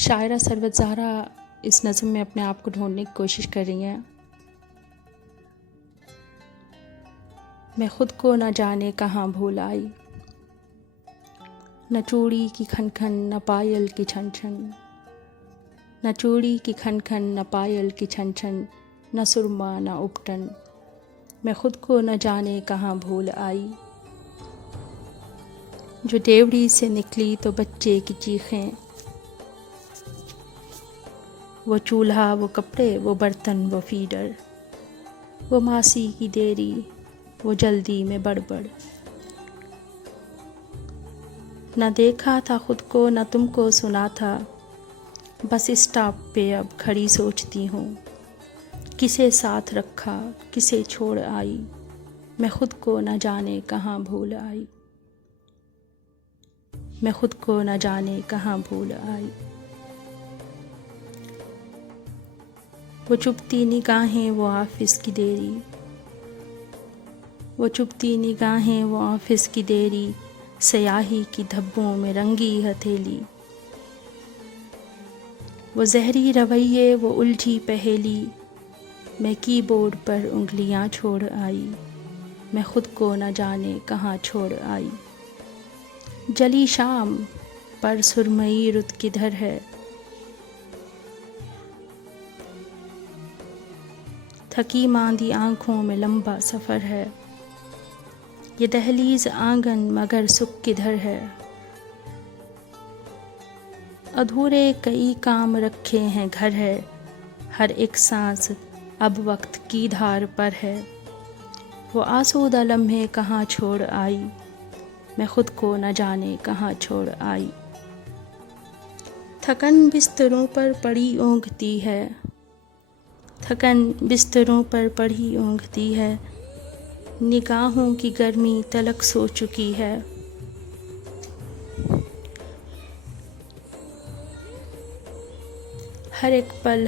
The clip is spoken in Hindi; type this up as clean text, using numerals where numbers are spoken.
शायरा सरवत ज़हरा इस नज़्म में अपने आप को ढूंढने की कोशिश कर रही हैं। मैं ख़ुद को न जाने कहाँ भूल आई, न चूड़ी की खन खन न पायल की छन छन, न चूड़ी की खन खन न पायल की छन छन, न सुरमा न उपटन, मैं ख़ुद को न जाने कहाँ भूल आई। जो डेवड़ी से निकली तो बच्चे की चीखें, वो चूल्हा वो कपड़े वो बर्तन वो फीडर, वो मासी की देरी वो जल्दी में बड़बड़। न देखा था खुद को न तुमको सुना था, बस स्टॉप पे अब खड़ी सोचती हूँ, किसे साथ रखा किसे छोड़ आई, मैं खुद को न जाने कहाँ भूल आई, मैं खुद को न जाने कहाँ भूल आई। वो चुभती निगाहें वो ऑफिस की देरी, वो चुभती निगाहें वो ऑफिस की देरी, स्याही की धब्बों में रंगी हथेली, वो जहरी रवैये वो उलझी पहेली, मैं कीबोर्ड पर उंगलियां छोड़ आई, मैं खुद को न जाने कहाँ छोड़ आई। जली शाम पर सुरमई रुत किधर है, थकी मांदी आँखों में लंबा सफ़र है, ये दहलीज आंगन मगर सुख किधर है, अधूरे कई काम रखे हैं घर है, हर एक सांस अब वक्त की धार पर है, वो आसूदा लम्हे कहाँ छोड़ आई, मैं खुद को न जाने कहाँ छोड़ आई। थकन बिस्तरों पर पड़ी ऊँघती है, थकन बिस्तरों पर पड़ी ऊँघती है, निगाहों की गर्मी तलक सो चुकी है, हर एक पल